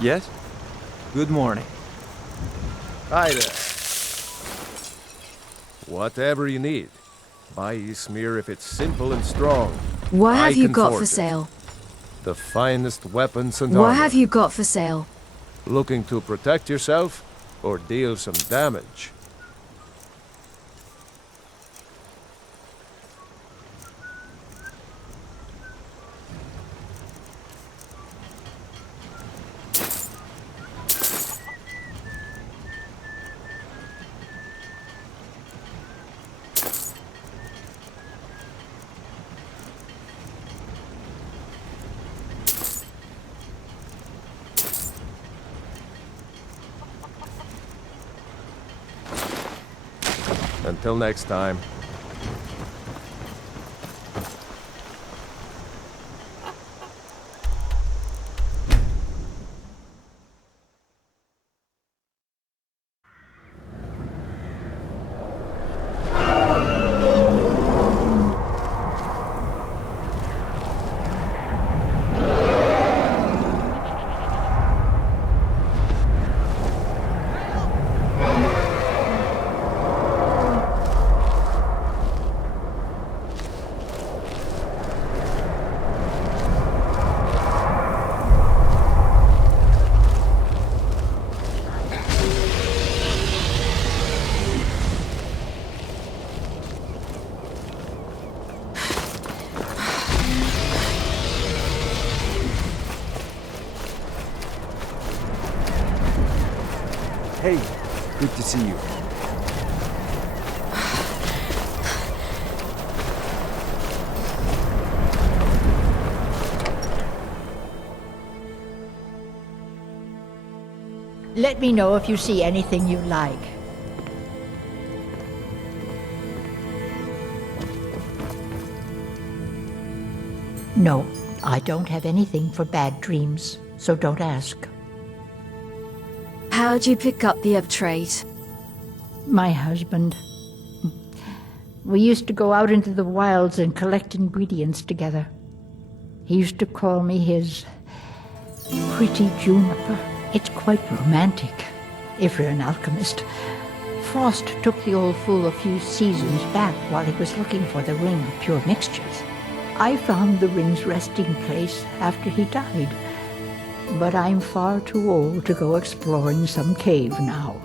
Yes? Good morning. Hi there. Whatever you need. Buy Ysmir if it's simple and strong. What have you got for forge it. sale? The finest weapons and What armor. have you got for sale? Looking to protect yourself or deal some damage? Until next time. Hey, good to see you. Let me know if you see anything you like. No, I don't have anything for bad dreams, so don't ask. How'd you pick up the trade? My husband. We used to go out into the wilds and collect ingredients together. He used to call me his pretty juniper. It's quite romantic, if you're an alchemist. Frost took the old fool a few seasons back while he was looking for the ring of pure mixtures. I found the ring's resting place after he died. But I'm far too old to go exploring some cave now.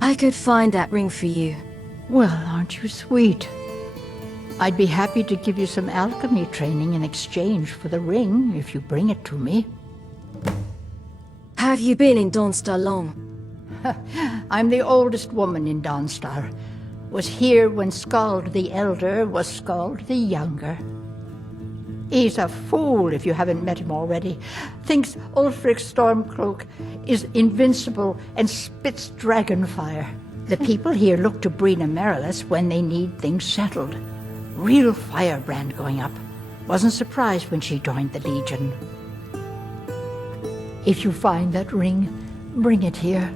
I could find that ring for you. Well, aren't you sweet? I'd be happy to give you some alchemy training in exchange for the ring, if you bring it to me. Have you been in Dawnstar long? I'm the oldest woman in Dawnstar. Was here when Skald the Elder was Skald the Younger. He's a fool if you haven't met him already. Thinks Ulfric Stormcloak is invincible and spits dragon fire. The people here look to Brina Merilis when they need things settled. Real firebrand going up. Wasn't surprised when she joined the Legion. If you find that ring, bring it here.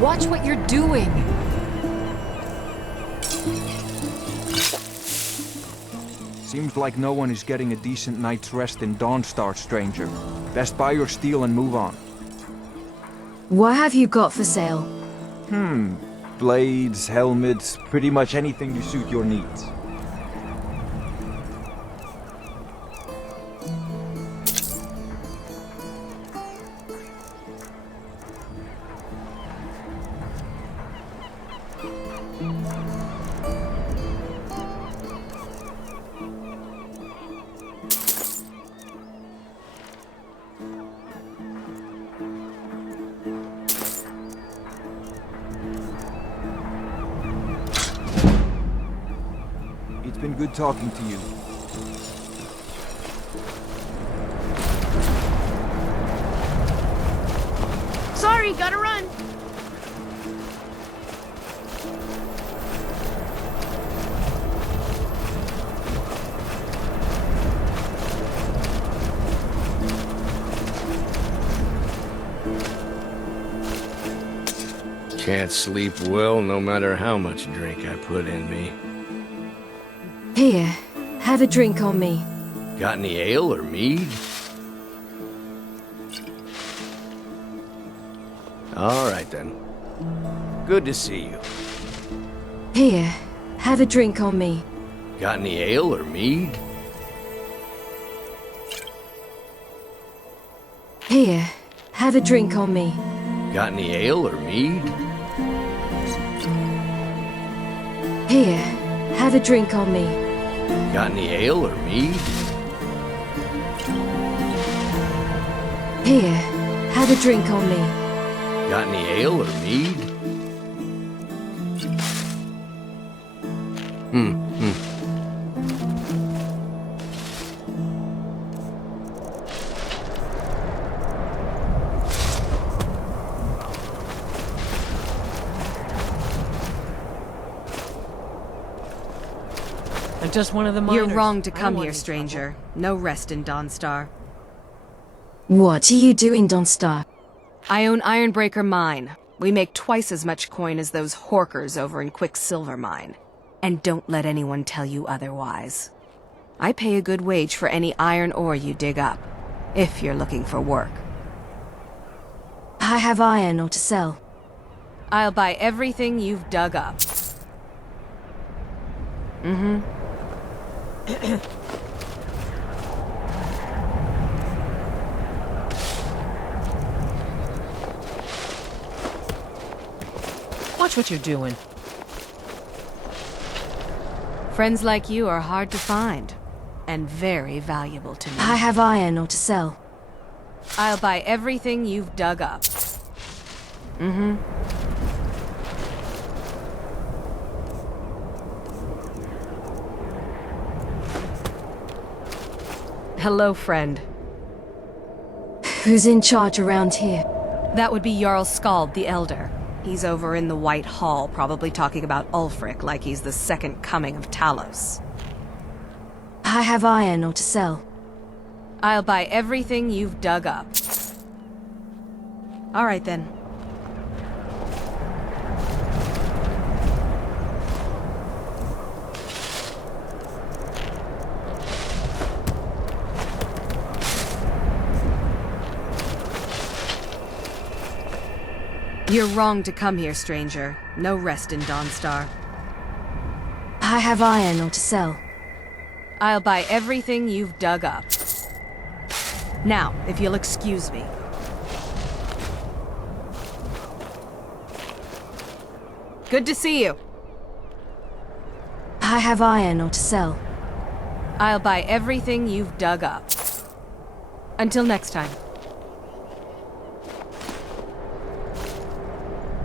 Watch what you're doing! Seems like no one is getting a decent night's rest in Dawnstar, stranger. Best buy your steel and move on. What have you got for sale? Blades, helmets, pretty much anything to suit your needs. Good talking to you. Sorry, gotta run. Can't sleep well no matter how much drink I put in me. Here, have a drink on me. Got any ale or mead? All right then. Good to see you. Here, have a drink on me. Got any ale or mead? Here, have a drink on me. Got any ale or mead? Here, have a drink on me. Got any ale or mead? Here, have a drink on me. Got any ale or mead? I'm just one of the miners. You're wrong to come here, stranger. No rest in Dawnstar. What are you doing, Dawnstar? I own Ironbreaker Mine. We make twice as much coin as those horkers over in Quicksilver Mine. And don't let anyone tell you otherwise. I pay a good wage for any iron ore you dig up, if you're looking for work. I have iron or to sell. I'll buy everything you've dug up. Watch what you're doing. Friends like you are hard to find, and very valuable to me. I have iron or to sell. I'll buy everything you've dug up. Hello, friend. Who's in charge around here? That would be Jarl Skald the Elder. He's over in the White Hall, probably talking about Ulfric like he's the second coming of Talos. I have iron or to sell. I'll buy everything you've dug up. All right, then. You're wrong to come here, stranger. No rest in Dawnstar. I have iron or to sell. I'll buy everything you've dug up. Now, if you'll excuse me. Good to see you. I have iron or to sell. I'll buy everything you've dug up. Until next time.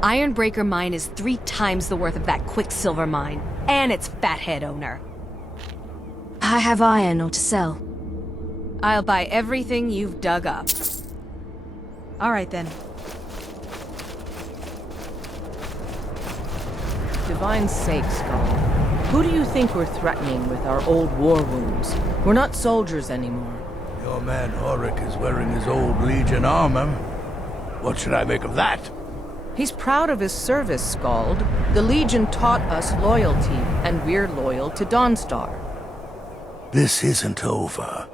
Ironbreaker Mine is 3 times the worth of that Quicksilver Mine, and its fathead owner. I have iron or to sell. I'll buy everything you've dug up. All right, then. Divine's sake, Skald. Who do you think we're threatening with our old war wounds? We're not soldiers anymore. Your man Auric is wearing his old Legion armor. What should I make of that? He's proud of his service, Skald. The Legion taught us loyalty, and we're loyal to Dawnstar. This isn't over.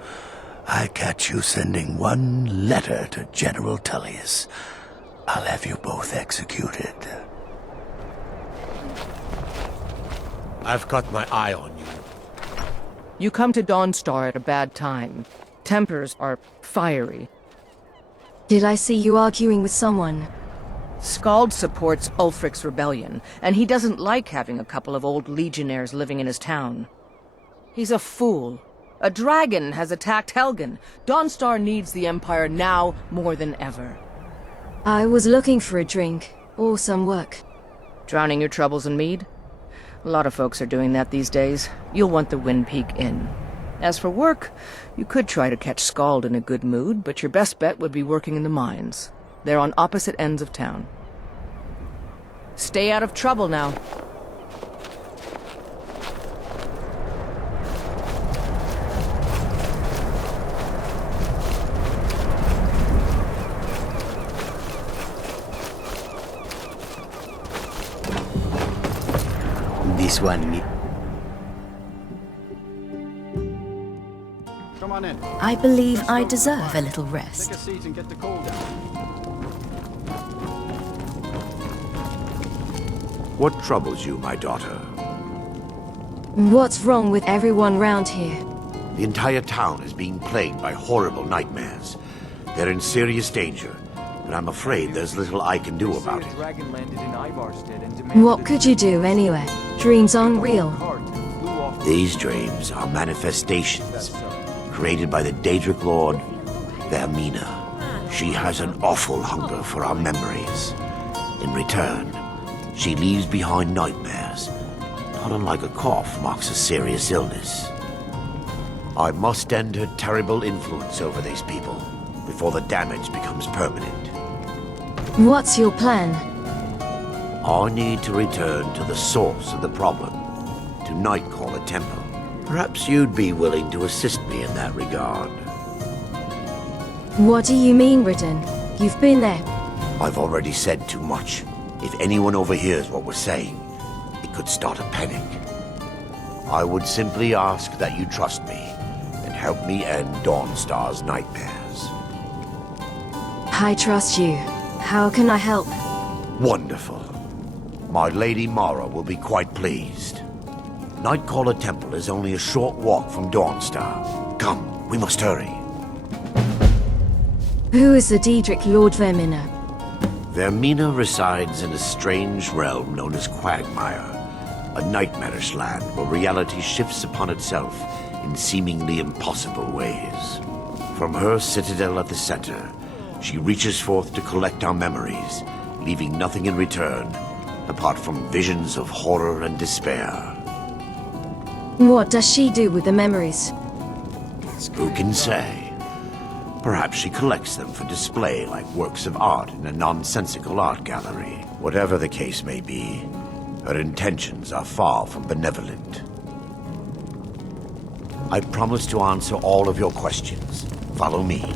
I catch you sending one letter to General Tullius. I'll have you both executed. I've got my eye on you. You come to Dawnstar at a bad time. Tempers are fiery. Did I see you arguing with someone? Skald supports Ulfric's rebellion, and he doesn't like having a couple of old legionnaires living in his town. He's a fool. A dragon has attacked Helgen. Dawnstar needs the Empire now more than ever. I was looking for a drink, or some work. Drowning your troubles in mead? A lot of folks are doing that these days. You'll want the Wind Peak Inn. As for work, you could try to catch Skald in a good mood, but your best bet would be working in the mines. They're on opposite ends of town. Stay out of trouble now. This one, me. Come on in. I believe I deserve a little rest. Take a seat and get the coal down. What troubles you, my daughter? What's wrong with everyone round here? The entire town is being plagued by horrible nightmares. They're in serious danger, but I'm afraid there's little I can do about it. Dragon landed in Ivarstead and demanded What could you do anyway? Dreams unreal. These dreams are manifestations created by the Daedric Lord, Vermina. She has an awful hunger for our memories. In return, she leaves behind nightmares. Not unlike a cough marks a serious illness. I must end her terrible influence over these people before the damage becomes permanent. What's your plan? I need to return to the source of the problem, to Nightcaller Temple. Perhaps you'd be willing to assist me in that regard. What do you mean, Ridden? You've been there. I've already said too much. If anyone overhears what we're saying, it could start a panic. I would simply ask that you trust me and help me end Dawnstar's nightmares. I trust you. How can I help? Wonderful. My Lady Mara will be quite pleased. Nightcaller Temple is only a short walk from Dawnstar. Come, we must hurry. Who is the Daedric Lord Vermina? Vermina resides in a strange realm known as Quagmire, a nightmarish land where reality shifts upon itself in seemingly impossible ways. From her citadel at the center, she reaches forth to collect our memories, leaving nothing in return apart from visions of horror and despair. What does she do with the memories? Who can say? Perhaps she collects them for display like works of art in a nonsensical art gallery. Whatever the case may be, her intentions are far from benevolent. I promise to answer all of your questions. Follow me.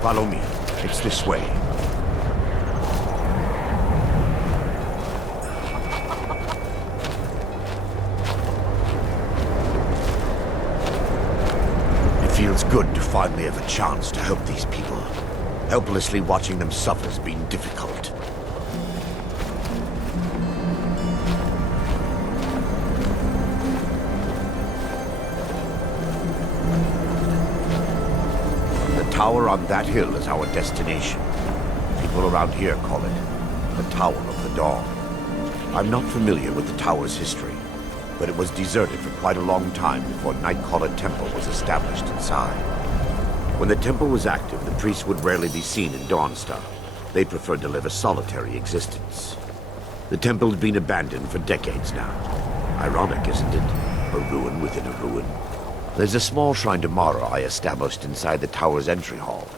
Follow me. It's this way. It feels good to finally have a chance to help these people. Helplessly watching them suffer has been difficult. The tower on that hill is our destination. People around here call it the Tower of the Dawn. I'm not familiar with the tower's history, but it was deserted for quite a long time before Nightcaller Temple was established inside. When the temple was active, the priests would rarely be seen in Dawnstar. They preferred to live a solitary existence. The temple has been abandoned for decades now. Ironic, isn't it? A ruin within a ruin. There's a small shrine to Mara I established inside the tower's entry hall.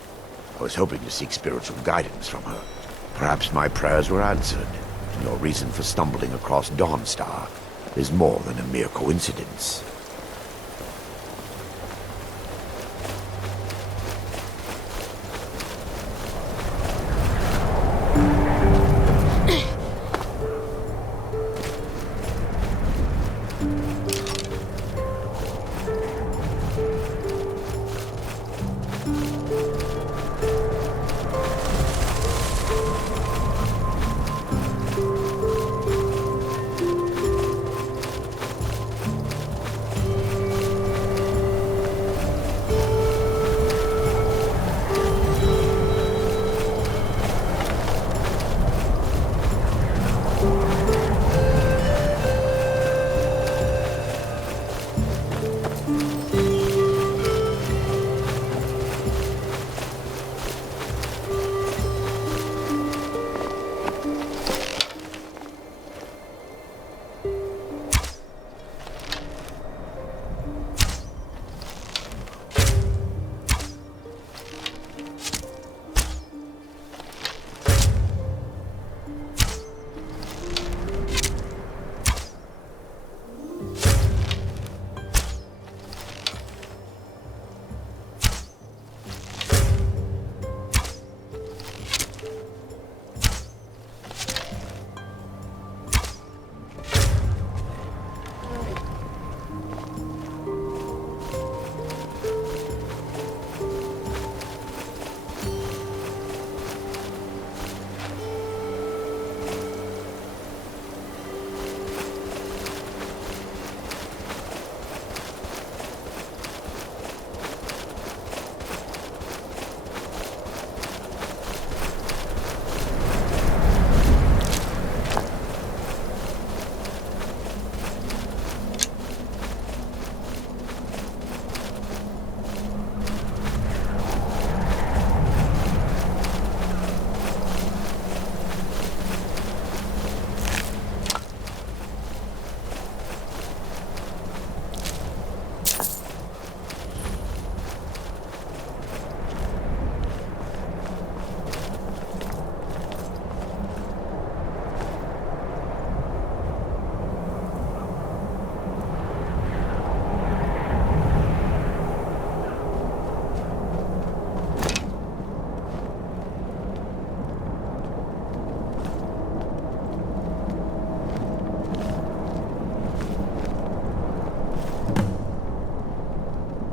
I was hoping to seek spiritual guidance from her. Perhaps my prayers were answered. Your reason for stumbling across Dawnstar is more than a mere coincidence.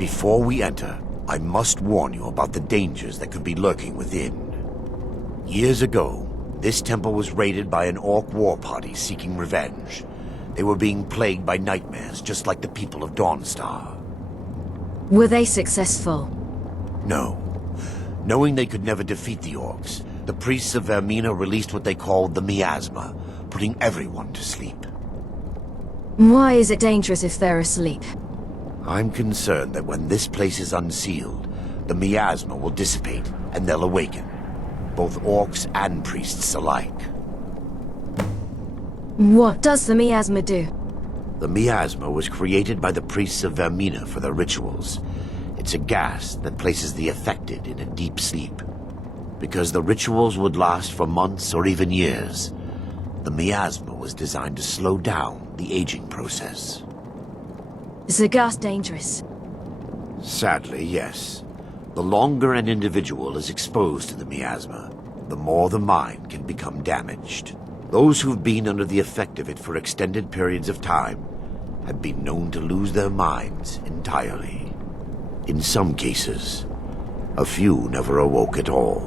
before we enter, I must warn you about the dangers that could be lurking within. Years ago, this temple was raided by an orc war party seeking revenge. They were being plagued by nightmares, just like the people of Dawnstar. Were they successful? No. Knowing they could never defeat the orcs, the priests of Vermina released what they called the miasma, putting everyone to sleep. Why is it dangerous if they're asleep? I'm concerned that when this place is unsealed, the miasma will dissipate and they'll awaken. Both orcs and priests alike. What does the miasma do? The miasma was created by the priests of Vermina for their rituals. It's a gas that places the affected in a deep sleep. Because the rituals would last for months or even years, the miasma was designed to slow down the aging process. Is the gas dangerous? Sadly, yes. The longer an individual is exposed to the miasma, the more the mind can become damaged. Those who've been under the effect of it for extended periods of time have been known to lose their minds entirely. In some cases, a few never awoke at all.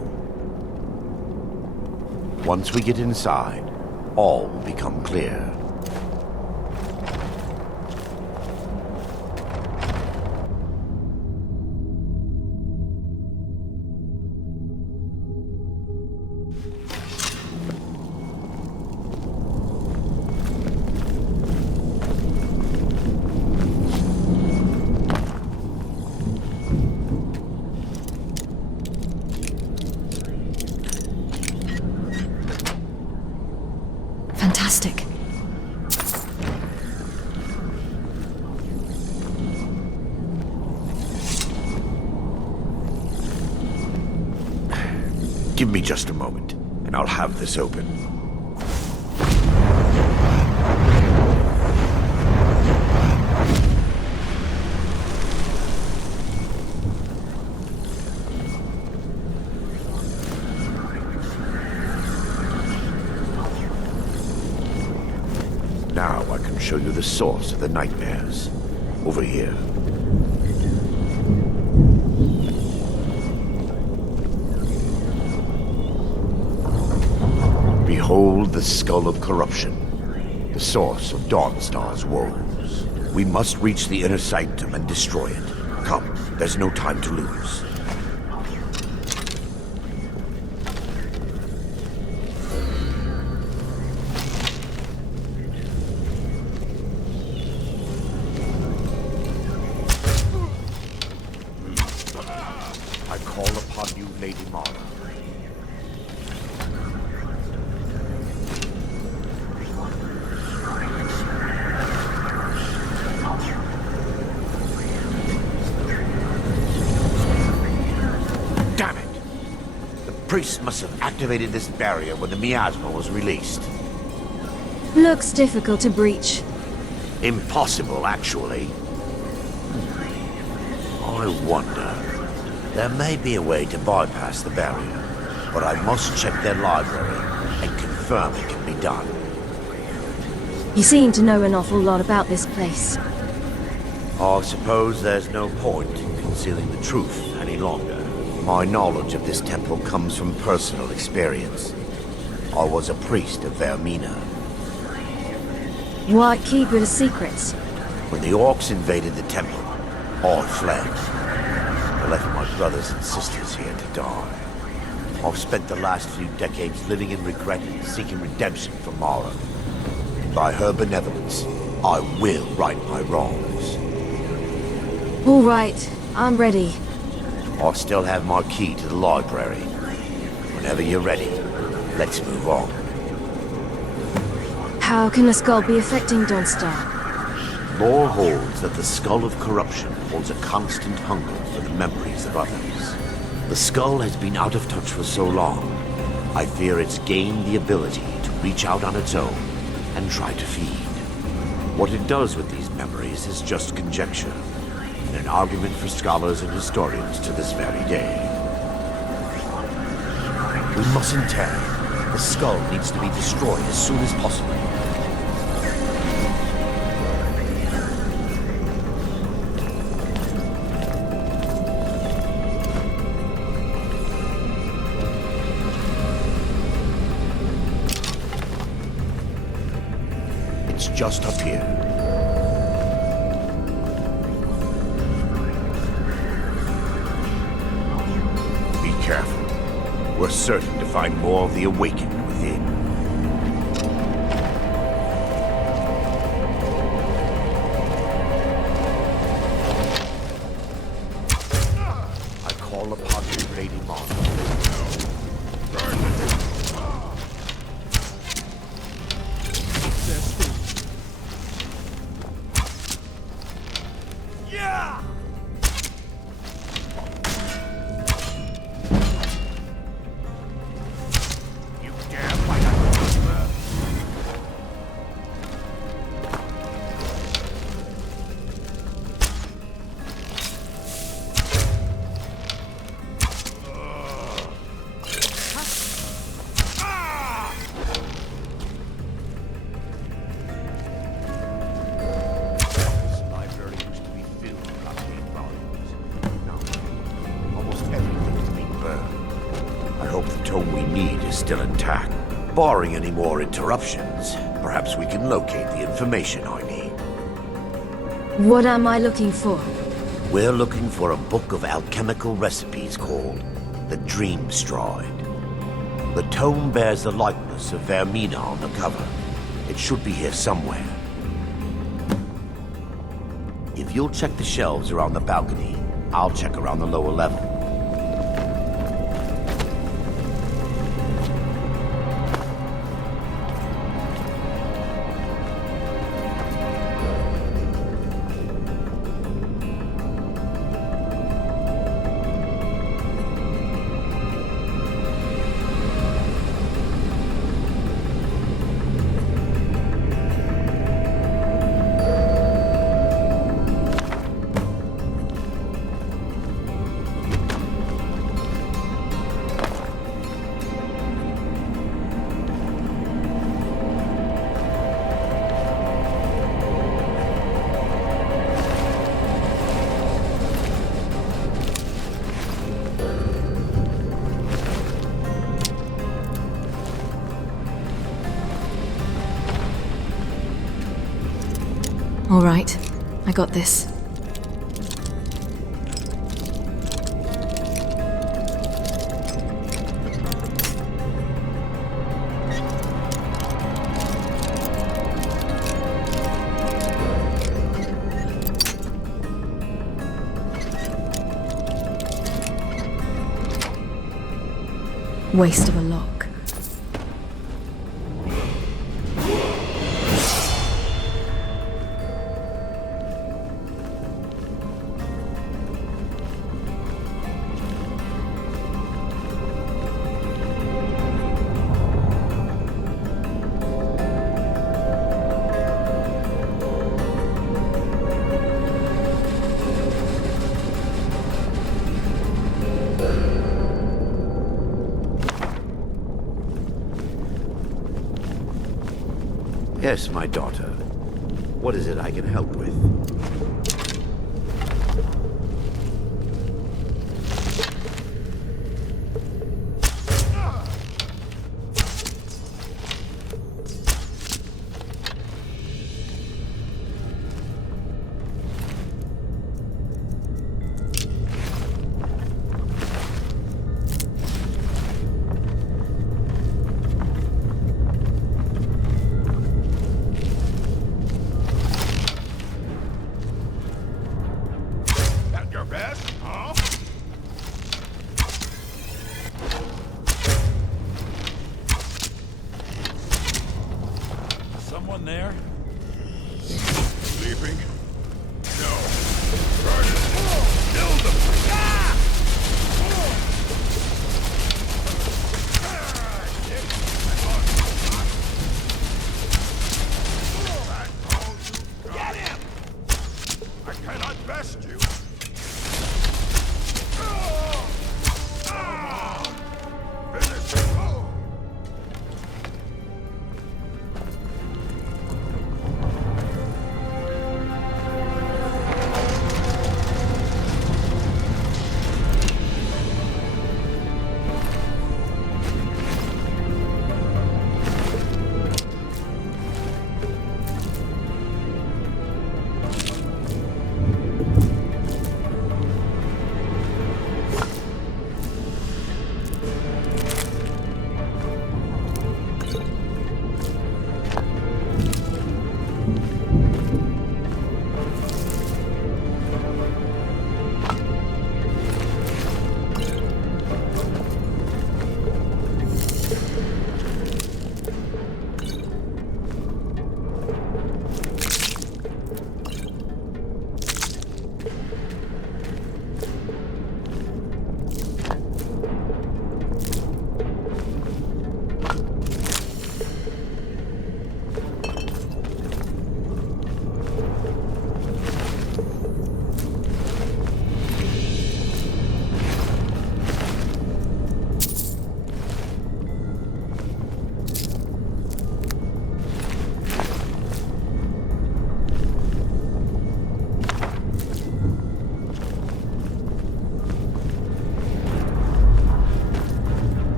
Once we get inside, all will become clear. Fantastic. Give me just a moment, and I'll have this open. Now I can show you the source of the nightmares. Over here. Behold the Skull of Corruption, the source of Dawnstar's woes. We must reach the inner sanctum and destroy it. Come, there's no time to lose. I call upon you, Lady Mara. Damn it! The priests must have activated this barrier when the miasma was released. Looks difficult to breach. Impossible, actually. I wonder. There may be a way to bypass the barrier, but I must check their library and confirm it can be done. You seem to know an awful lot about this place. I suppose there's no point in concealing the truth any longer. My knowledge of this temple comes from personal experience. I was a priest of Vermina. Why keep it a secret? When the orcs invaded the temple, I fled. I left my brothers and sisters here to die. I've spent the last few decades living in regret and seeking redemption from Mara. By her benevolence, I will right my wrongs. All right, I'm ready. I still have my key to the library. Whenever you're ready, let's move on. How can a skull be affecting Dawnstar? Lore holds that the Skull of Corruption holds a constant hunger for the memories of others. The skull has been out of touch for so long, I fear it's gained the ability to reach out on its own and try to feed. What it does with these memories is just conjecture, and an argument for scholars and historians to this very day. We mustn't tarry. The skull needs to be destroyed as soon as possible. It's just up here. Be careful. We're certain to find more of the Awakened within. I call upon you, Lady Mon. Still intact. Barring any more interruptions, perhaps we can locate the information I need. What am I looking for? We're looking for a book of alchemical recipes called the Dreamcleaver. The tome bears the likeness of Vermina on the cover. It should be here somewhere. If you'll check the shelves around the balcony, I'll check around the lower level. All right, I got this. Waste of a lock. Yes, my daughter. What is it I can help with?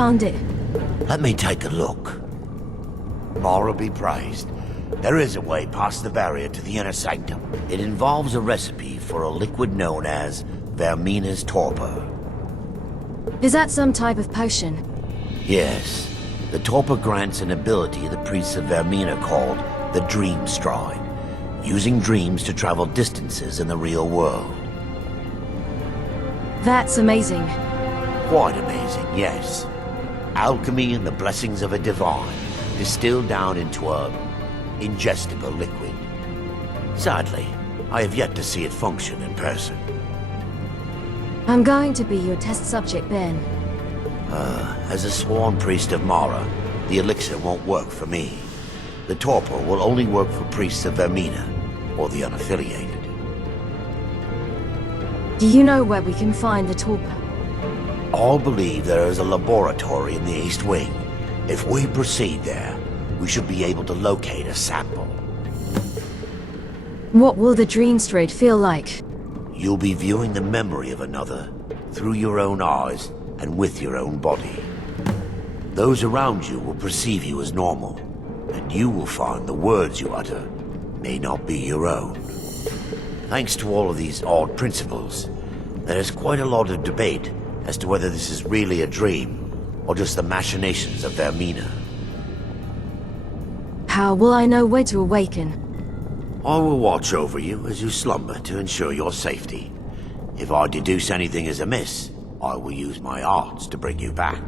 found it. Let me take a look. Mara be praised. There is a way past the barrier to the inner sanctum. It involves a recipe for a liquid known as Vermina's torpor. Is that some type of potion? Yes. The torpor grants an ability the priests of Vermina called the Dream Stride, using dreams to travel distances in the real world. That's amazing. Quite amazing, yes. Alchemy and the blessings of a divine, distilled down into a ingestible liquid. Sadly, I have yet to see it function in person. I'm going to be your test subject, Ben. As a sworn priest of Mara, the elixir won't work for me. The torpor will only work for priests of Vermina, or the unaffiliated. Do you know where we can find the torpor? All believe there is a laboratory in the East Wing. If we proceed there, we should be able to locate a sample. What will the Dream Stride feel like? You'll be viewing the memory of another, through your own eyes and with your own body. Those around you will perceive you as normal, and you will find the words you utter may not be your own. Thanks to all of these odd principles, there is quite a lot of debate as to whether this is really a dream, or just the machinations of Vermina. How will I know where to awaken? I will watch over you as you slumber to ensure your safety. If I deduce anything is amiss, I will use my arts to bring you back.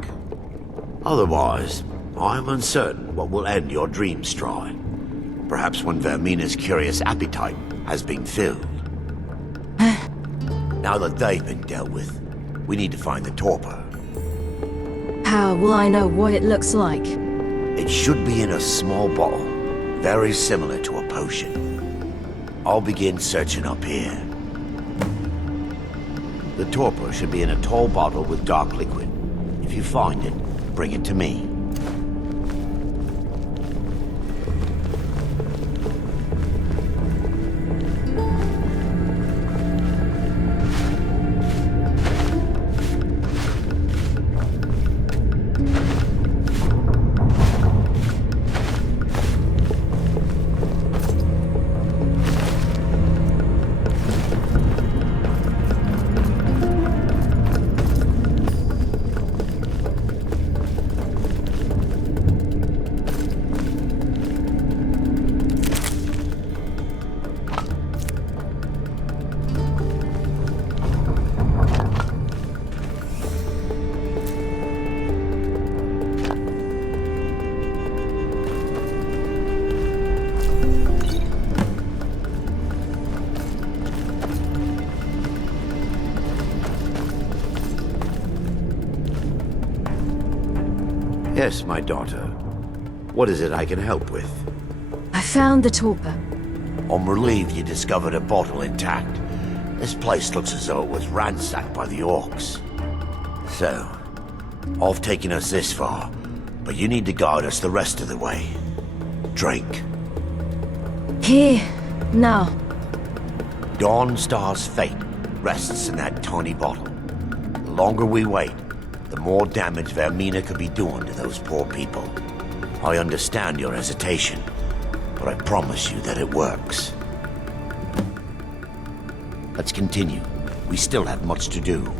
Otherwise, I am uncertain what will end your dream stride. Perhaps when Vermina's curious appetite has been filled. Now that they've been dealt with, we need to find the torpor. How will I know what it looks like? It should be in a small bottle, very similar to a potion. I'll begin searching up here. The torpor should be in a tall bottle with dark liquid. If you find it, bring it to me. Yes, my daughter. What is it I can help with? I found the torpor. I'm relieved you discovered a bottle intact. This place looks as though it was ransacked by the orcs. So, I've taken us this far, but you need to guide us the rest of the way. Drink. Here, now. Dawnstar's fate rests in that tiny bottle. The longer we wait, the more damage Vermina could be doing to those poor people. I understand your hesitation, but I promise you that it works. Let's continue. We still have much to do.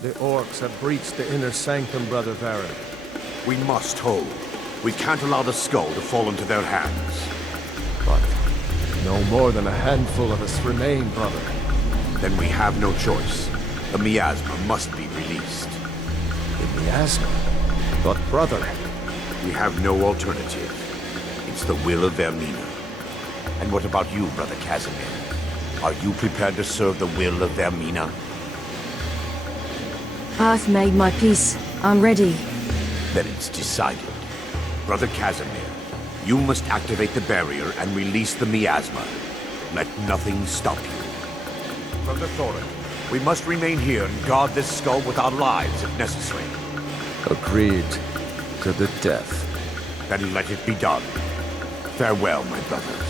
The orcs have breached the inner sanctum, Brother Varyn. We must hold. We can't allow the skull to fall into their hands. But no more than a handful of us remain, brother. Then we have no choice. The miasma must be released. The miasma? But brother... We have no alternative. It's the will of Vermina. And what about you, Brother Casimir? Are you prepared to serve the will of Vermina? I've made my peace. I'm ready. Then it's decided. Brother Casimir, you must activate the barrier and release the miasma. Let nothing stop you. Brother Thorin, we must remain here and guard this skull with our lives if necessary. Agreed. To the death. Then let it be done. Farewell, my brothers.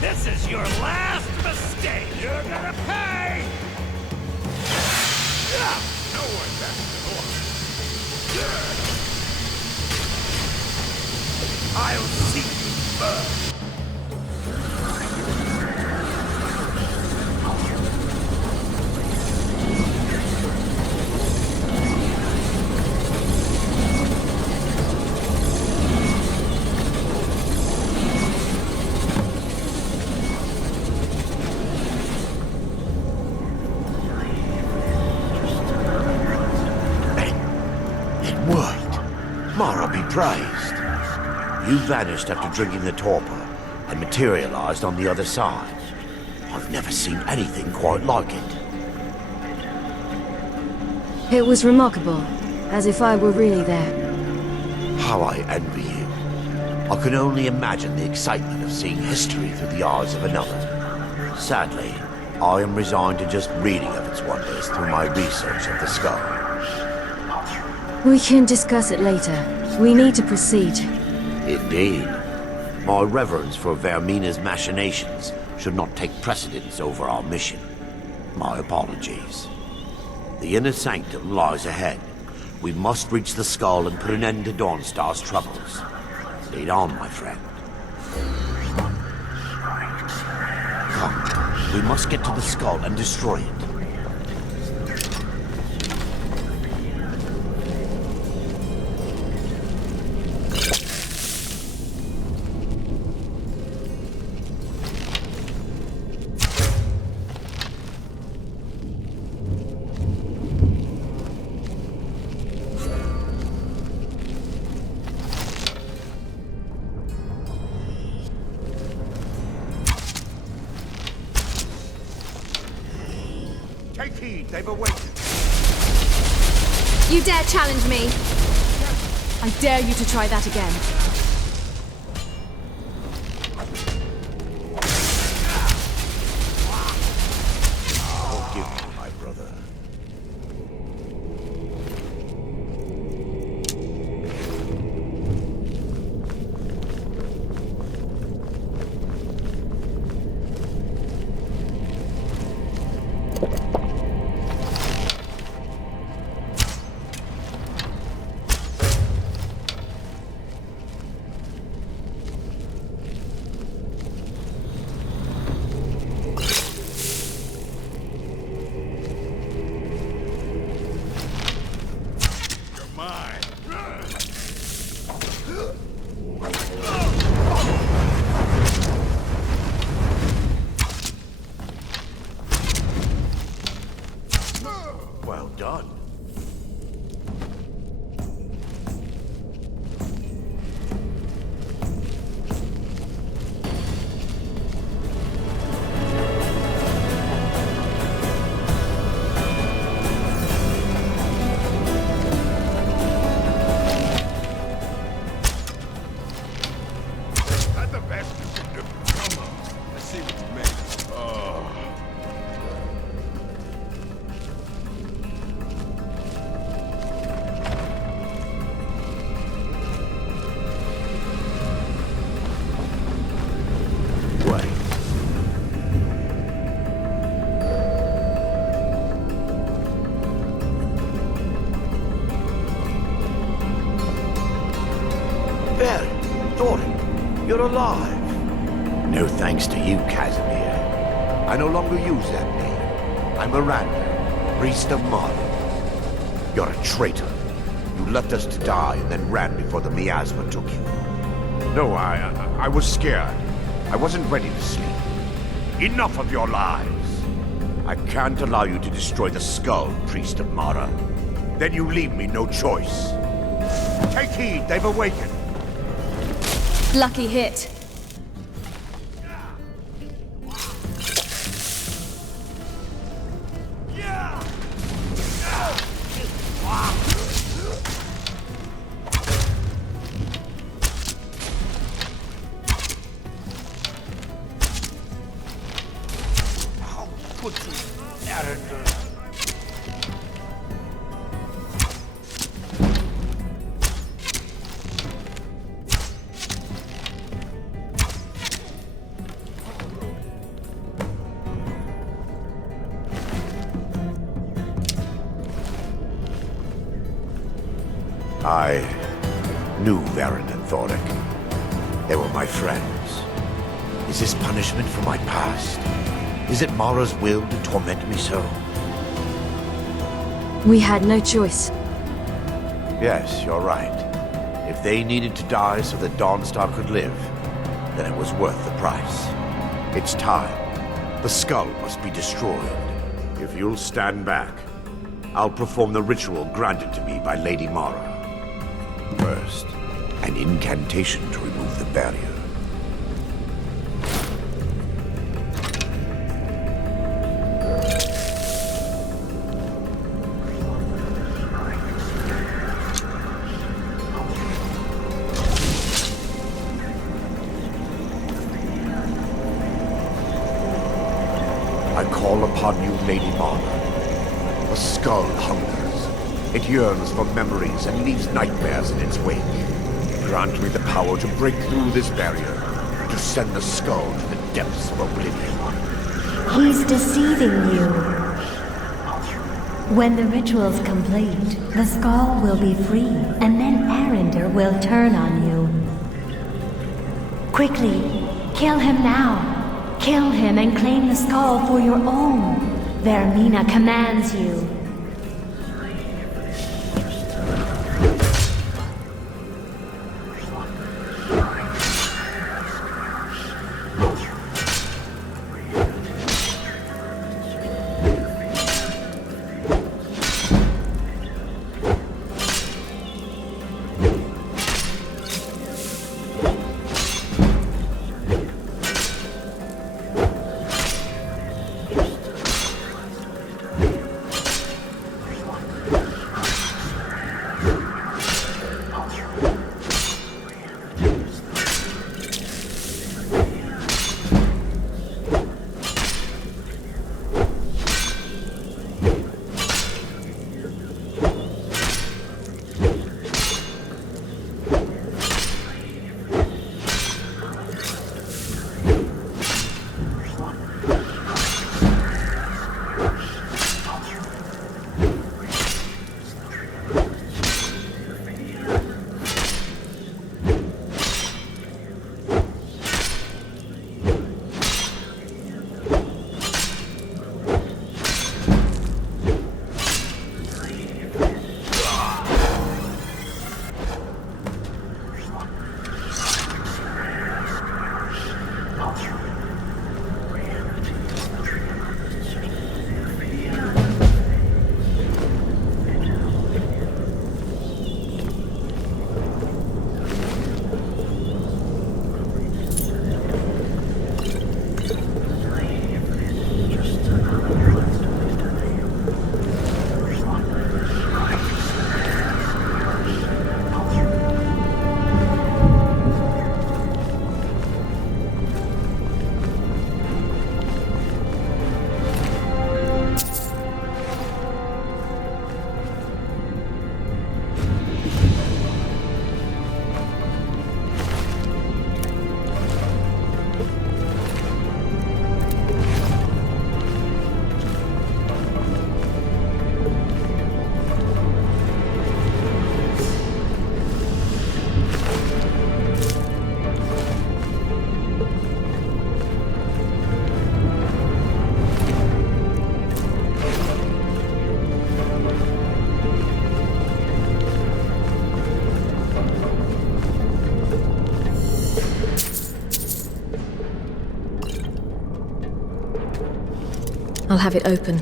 This is your last mistake! You're gonna pay! No one back to I'll see you burn! Praised. You vanished after drinking the torpor and materialized on the other side. I've never seen anything quite like it. It was remarkable, as if I were really there. How I envy you. I can only imagine the excitement of seeing history through the eyes of another. Sadly, I am resigned to just reading of its wonders through my research of the skull. We can discuss it later. We need to proceed. Indeed. My reverence for Vermina's machinations should not take precedence over our mission. My apologies. The inner sanctum lies ahead. We must reach the skull and put an end to Dawnstar's troubles. Lead on, my friend. Come, we must get to the skull and destroy it. Take heed, they've awaited. You dare challenge me? I dare you to try that again. Forgive me, my brother. Well, Thorin, you're alive. No thanks to you, Casimir. I no longer use that name. I'm Erandur, priest of Mod. You're a traitor. You left us to die and then ran before the miasma took you. No, I was scared. I wasn't ready to sleep. Enough of your lies. I can't allow you to destroy the Skald, priest of Mara. Then you leave me no choice. Take heed, they've awakened. Lucky hit. I knew Varen and Thoric. They were my friends. Is this punishment for my past? Is it Mara's will to torment me so? We had no choice. Yes, you're right. If they needed to die so that Dawnstar could live, then it was worth the price. It's time. The skull must be destroyed. If you'll stand back, I'll perform the ritual granted to me by Lady Mara. First, an incantation to remove the barrier. I call upon you, Lady Mara. The skull hungers. It yearns for memories and leaves nightmares in its wake. Grant me the power to break through this barrier, to send the skull to the depths of oblivion. He's deceiving you. When the ritual's complete, the skull will be free, and then Erandur will turn on you. Quickly, kill him now. Kill him and claim the skull for your own. Vermina commands you. I'll have it open.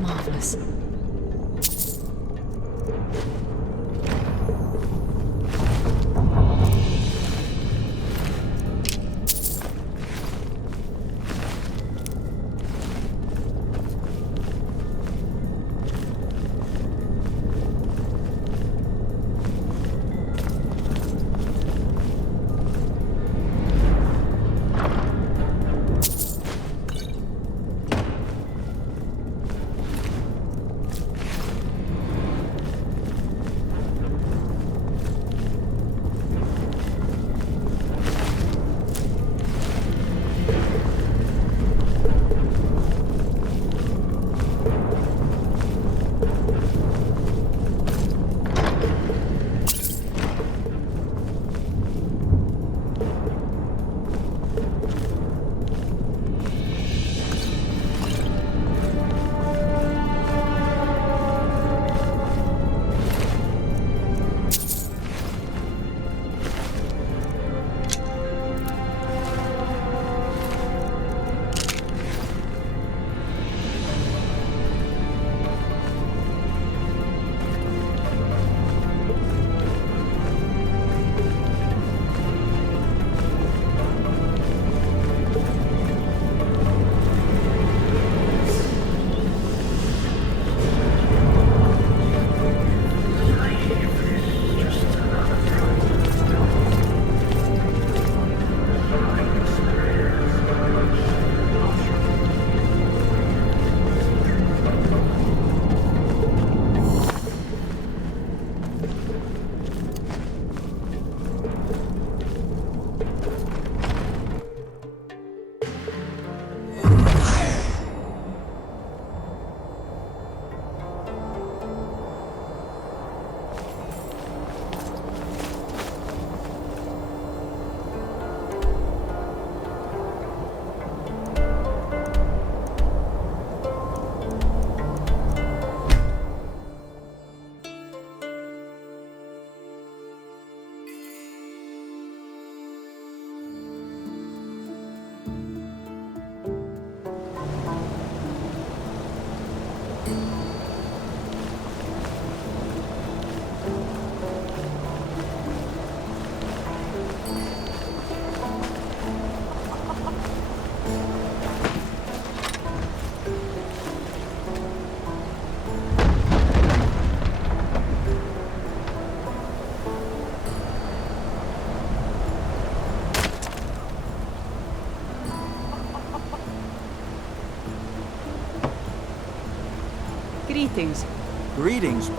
Marvelous. Greetings. Greetings.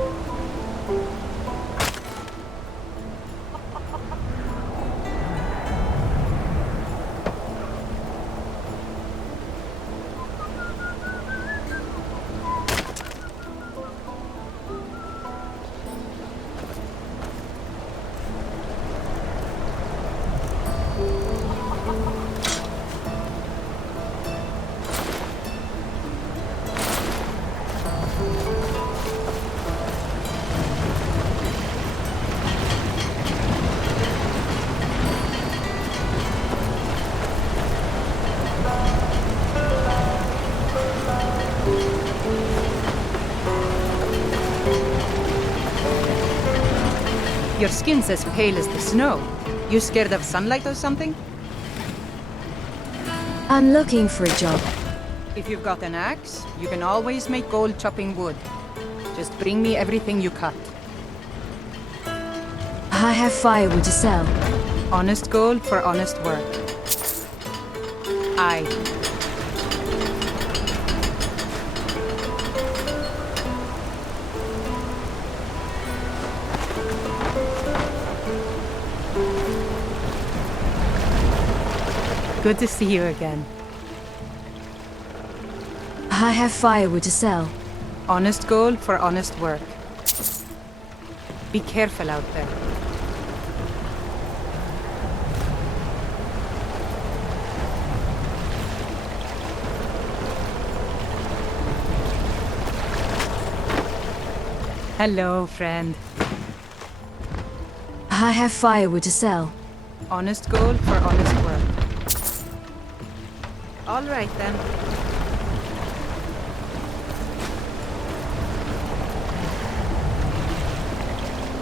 Your skin's as pale as the snow. You scared of sunlight or something? I'm looking for a job. If you've got an axe, you can always make gold chopping wood. Just bring me everything you cut. I have firewood to sell. Honest gold for honest work. Aye. Good to see you again. I have firewood to sell. Honest gold for honest work. Be careful out there. Hello, friend. I have firewood to sell. Honest gold for honest work. All right, then.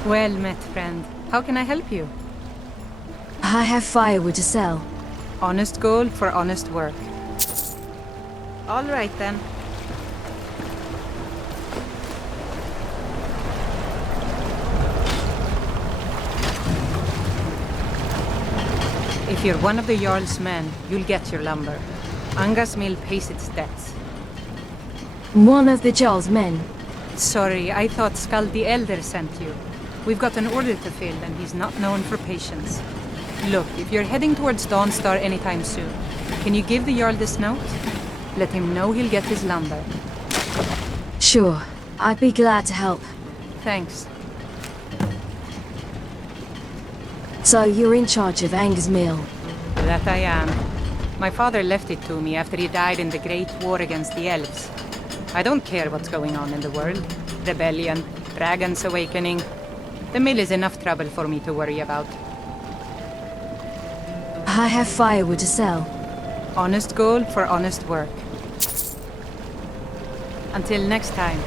Well met, friend. How can I help you? I have firewood to sell. Honest gold for honest work. All right, then. If you're one of the Jarl's men, you'll get your lumber. Anga's mill pays its debts. One of the Jarl's men? Sorry, I thought Skald the Elder sent you. We've got an order to fill, and he's not known for patience. Look, if you're heading towards Dawnstar anytime soon, can you give the Jarl this note? Let him know he'll get his lumber. Sure. I'd be glad to help. Thanks. So you're in charge of Anga's mill? That I am. My father left it to me after he died in the Great War against the Elves. I don't care what's going on in the world. Rebellion, dragons awakening. The mill is enough trouble for me to worry about. I have firewood to sell. Honest gold for honest work. Until next time.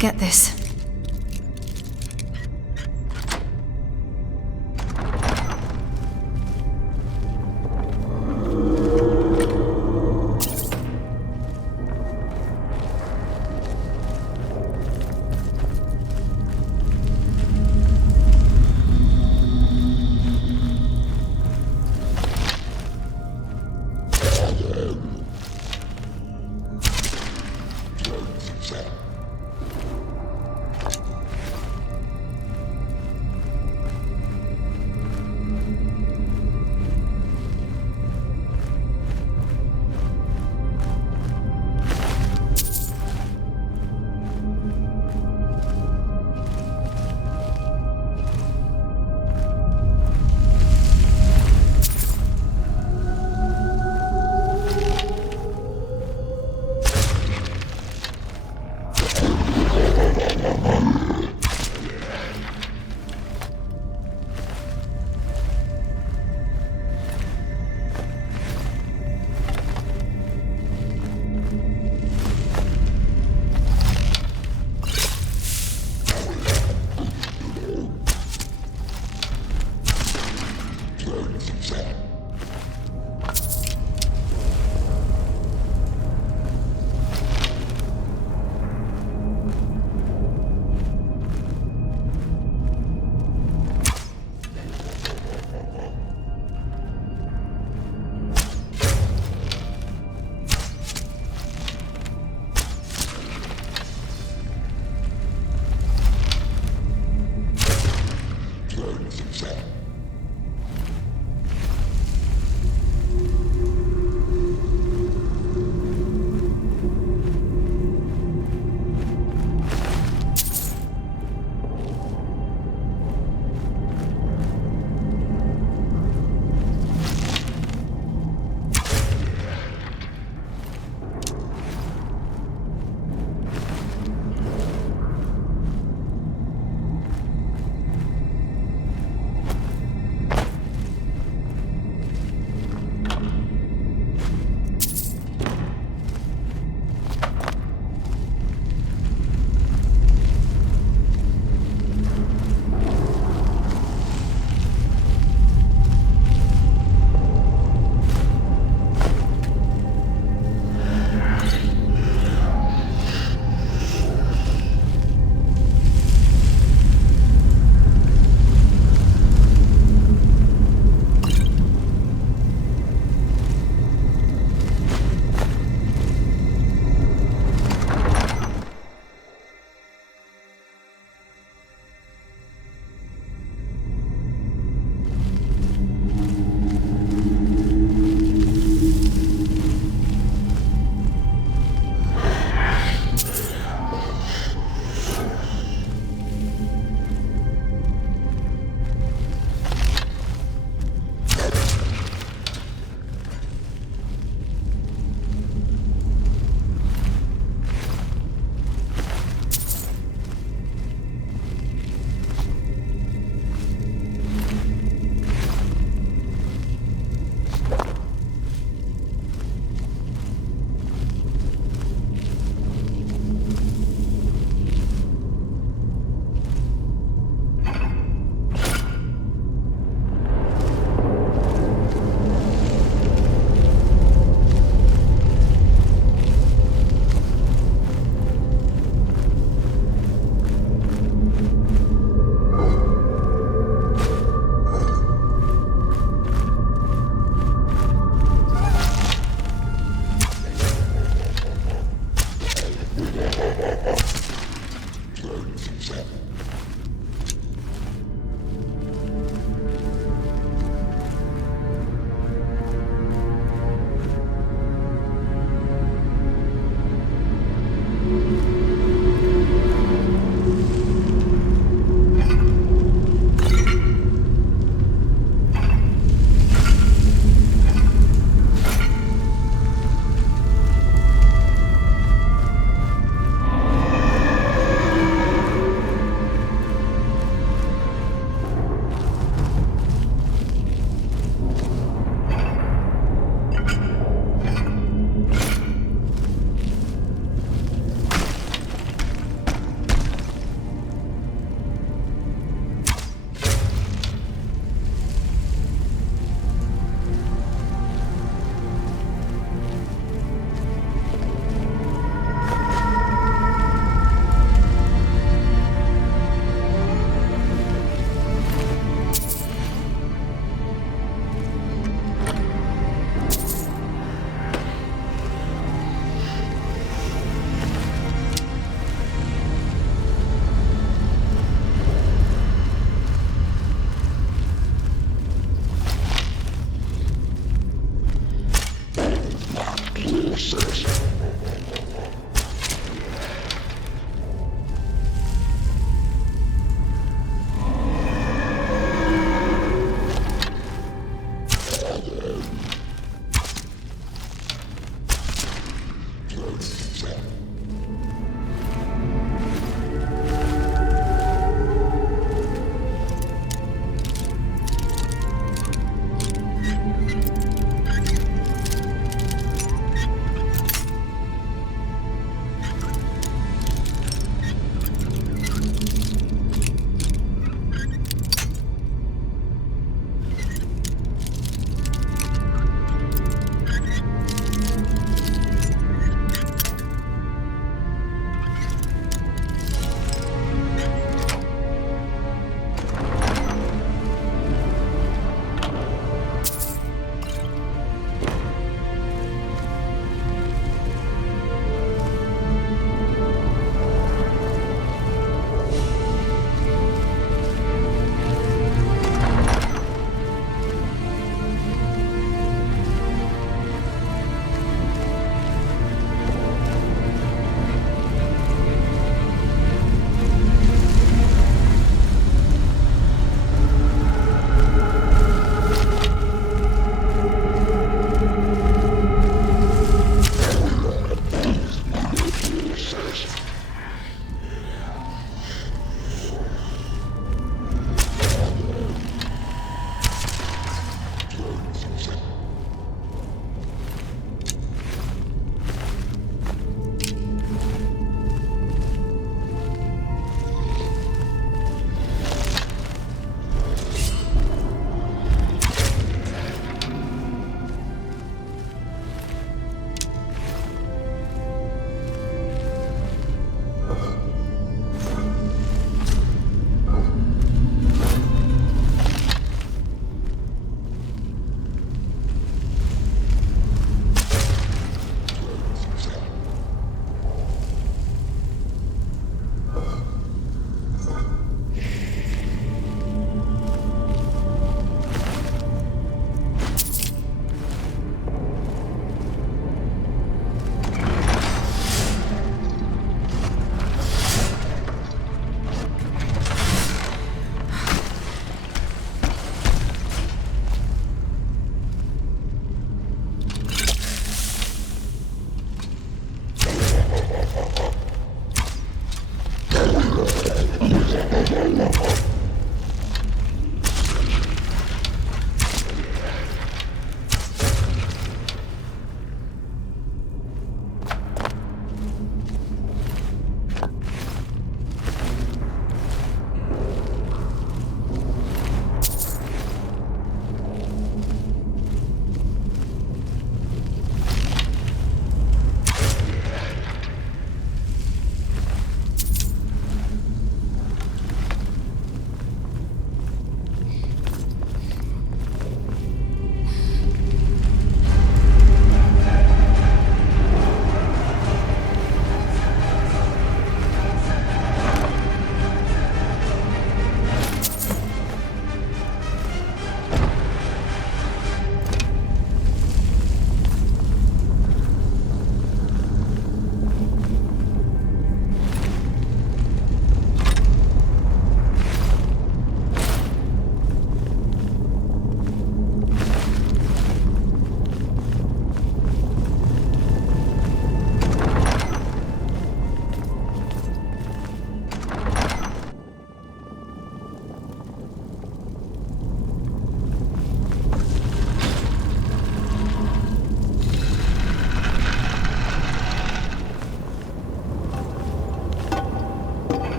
get this.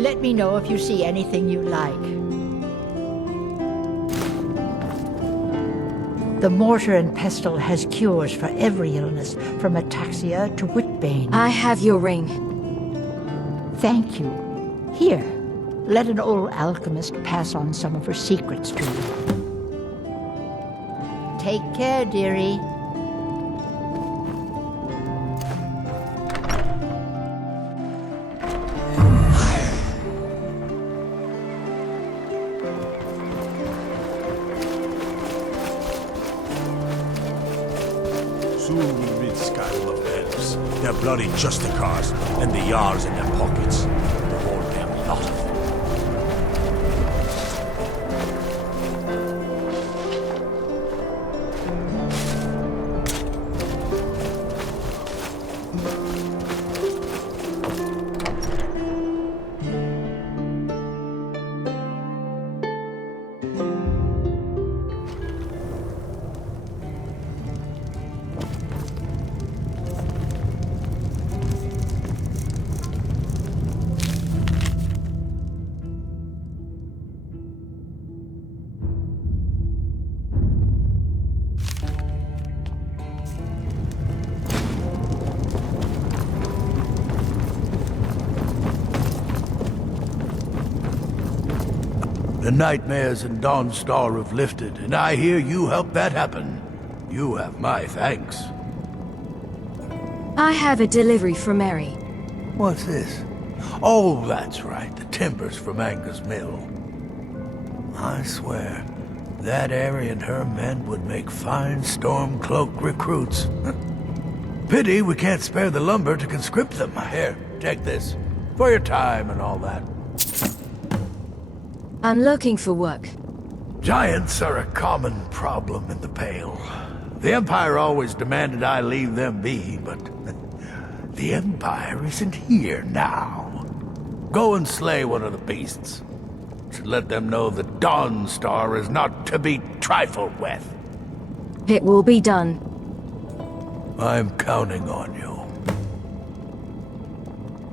Let me know if you see anything you like. The mortar and pestle has cures for every illness, from ataxia to whitbane. I have your ring. Thank you. Here, let an old alchemist pass on some of her secrets to you. Take care, dearie. Soon we'll rid Skyrim of elves, their bloody justicars, and the Jarls in their pockets. The whole damn lot of them. The nightmares in Dawnstar have lifted, and I hear you helped that happen. You have my thanks. I have a delivery from Aeri. What's this? Oh, that's right, the timbers from Anger's mill. I swear, that Aeri and her men would make fine Stormcloak recruits. Pity we can't spare the lumber to conscript them. Here, take this. For your time and all that. I'm looking for work. Giants are a common problem in the Pale. The Empire always demanded I leave them be, but the Empire isn't here now. Go and slay one of the beasts. Should let them know that Dawnstar is not to be trifled with. It will be done. I'm counting on you.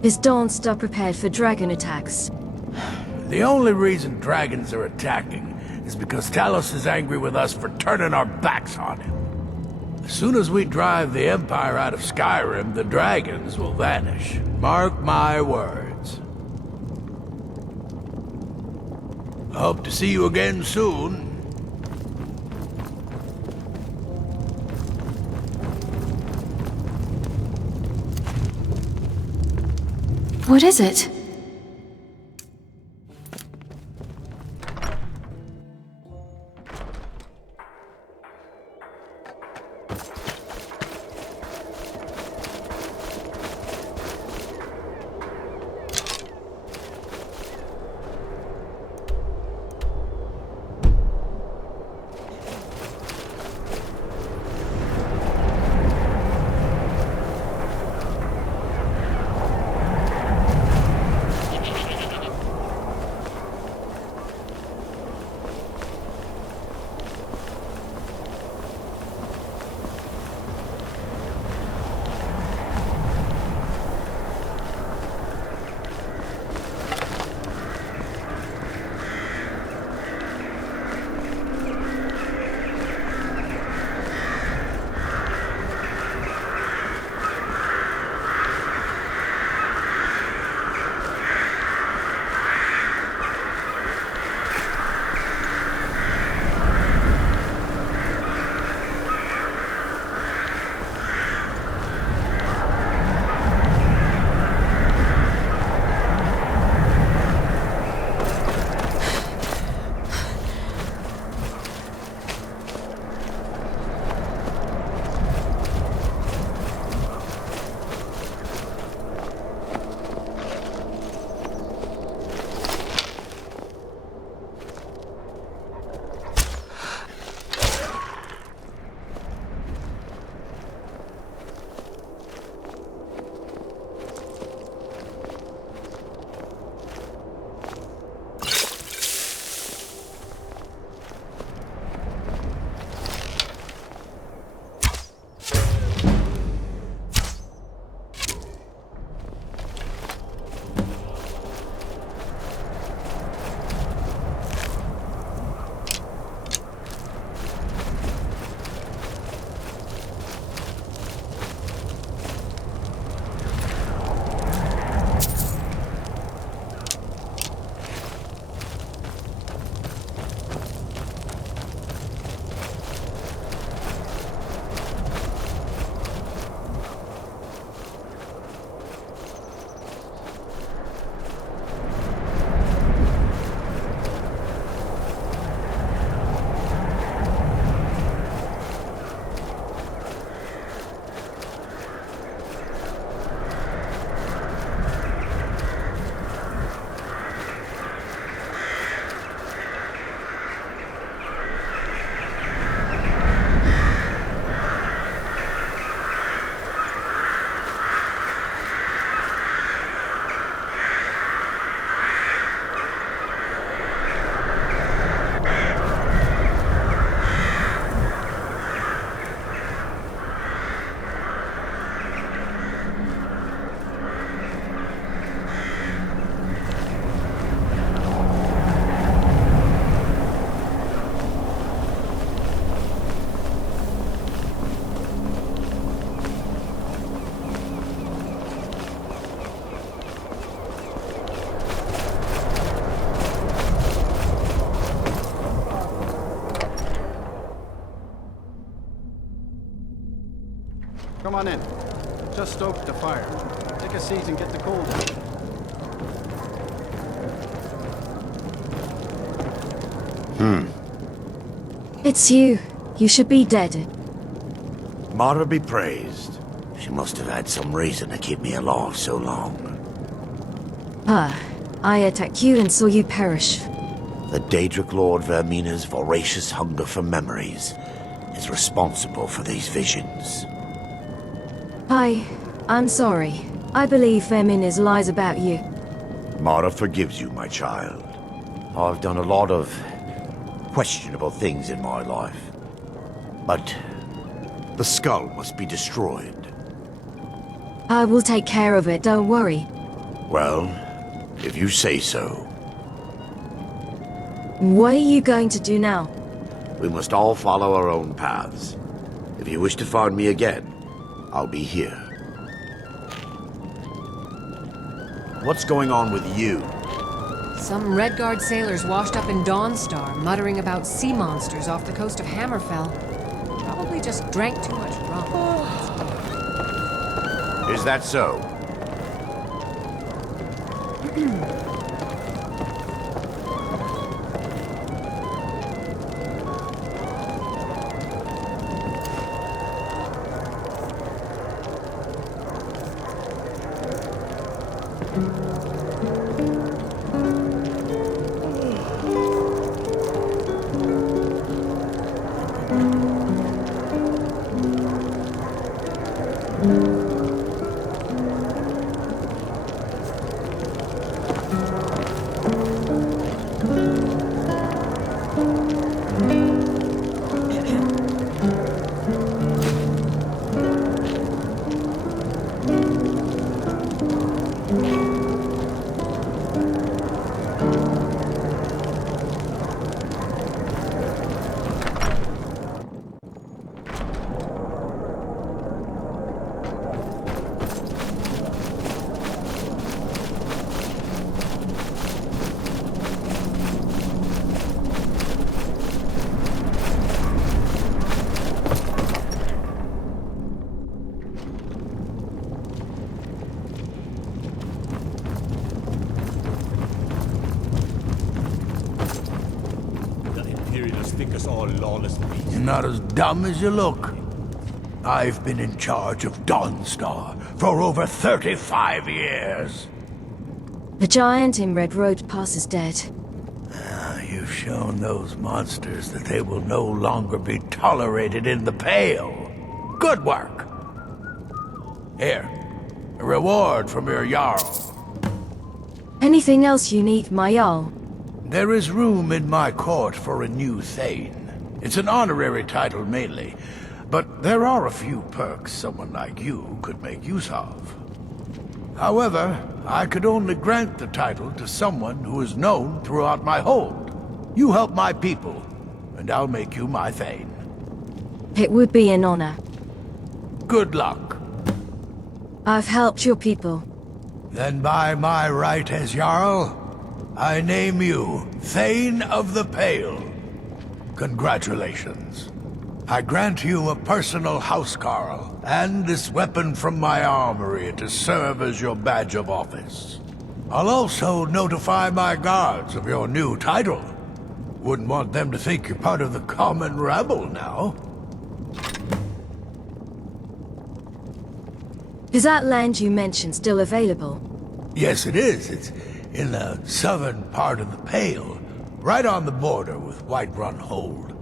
Is Dawnstar prepared for dragon attacks? The only reason dragons are attacking is because Talos is angry with us for turning our backs on him. As soon as we drive the Empire out of Skyrim, the dragons will vanish. Mark my words. I hope to see you again soon. What is it? on in. Just stoked the fire. Take a seat and get the cold out. It's you. You should be dead. Mara be praised. She must have had some reason to keep me alive so long. I attacked you and saw you perish. The Daedric Lord Vermina's voracious hunger for memories is responsible for these visions. I'm sorry. I believe Vermina's lies about you. Mara forgives you, my child. I've done a lot of questionable things in my life. But the skull must be destroyed. I will take care of it, don't worry. Well, if you say so. What are you going to do now? We must all follow our own paths. If you wish to find me again, I'll be here. What's going on with you? Some Redguard sailors washed up in Dawnstar, muttering about sea monsters off the coast of Hammerfell. Probably just drank too much rum. Is that so? You're not as dumb as you look. I've been in charge of Dawnstar for over 35 years. The giant in Red Road Pass is dead. You've shown those monsters that they will no longer be tolerated in the Pale. Good work. Here, a reward from your Jarl. Anything else you need, my Jarl? There is room in my court for a new Thane. It's an honorary title mainly, but there are a few perks someone like you could make use of. However, I could only grant the title to someone who is known throughout my hold. You help my people, and I'll make you my Thane. It would be an honor. Good luck. I've helped your people. Then by my right as Jarl, I name you Thane of the Pale. Congratulations. I grant you a personal housecarl, and this weapon from my armory to serve as your badge of office. I'll also notify my guards of your new title. Wouldn't want them to think you're part of the common rabble now. Is that land you mentioned still available? Yes, it is. It's in the southern part of the Pale, right on the border with Whiterun Hold.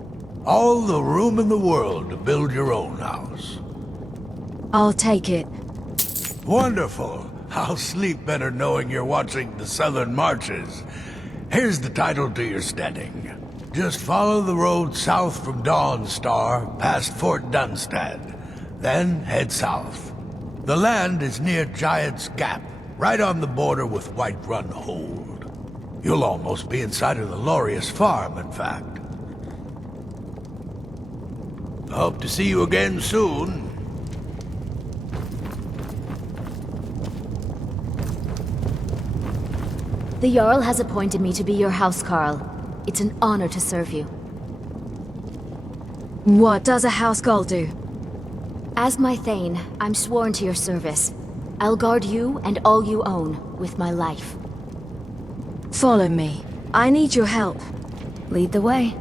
All the room in the world to build your own house. I'll take it. Wonderful. I'll sleep better knowing you're watching the Southern Marches. Here's the title to your steading. Just follow the road south from Dawnstar, past Fort Dunstad. Then head south. The land is near Giant's Gap, right on the border with Whiterun Hold. You'll almost be inside of the Laureus farm, in fact. Hope to see you again soon. The Jarl has appointed me to be your housecarl. It's an honor to serve you. What does a housecarl do? As my Thane, I'm sworn to your service. I'll guard you and all you own with my life. Follow me. I need your help. Lead the way.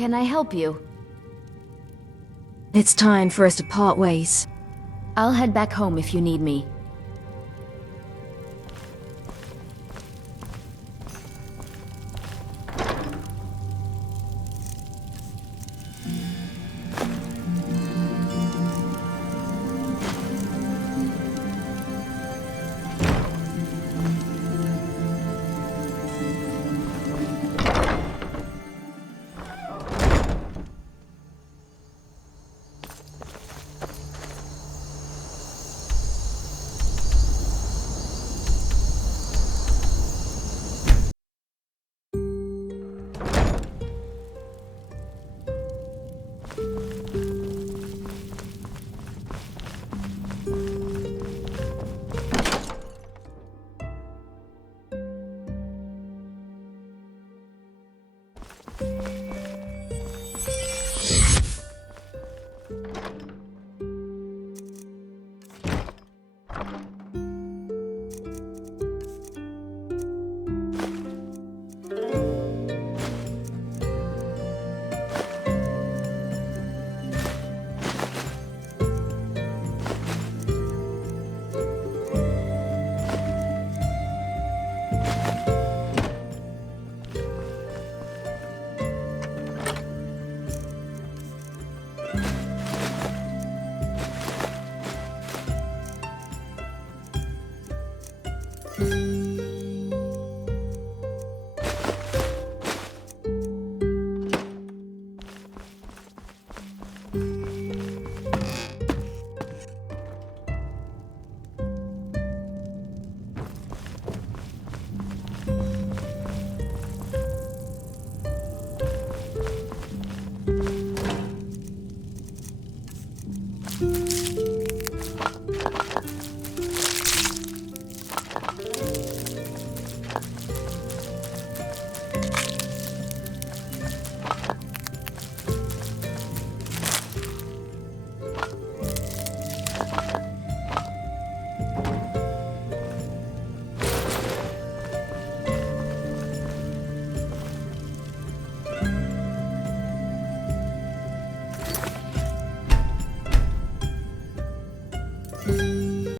Can I help you? It's time for us to part ways. I'll head back home if you need me.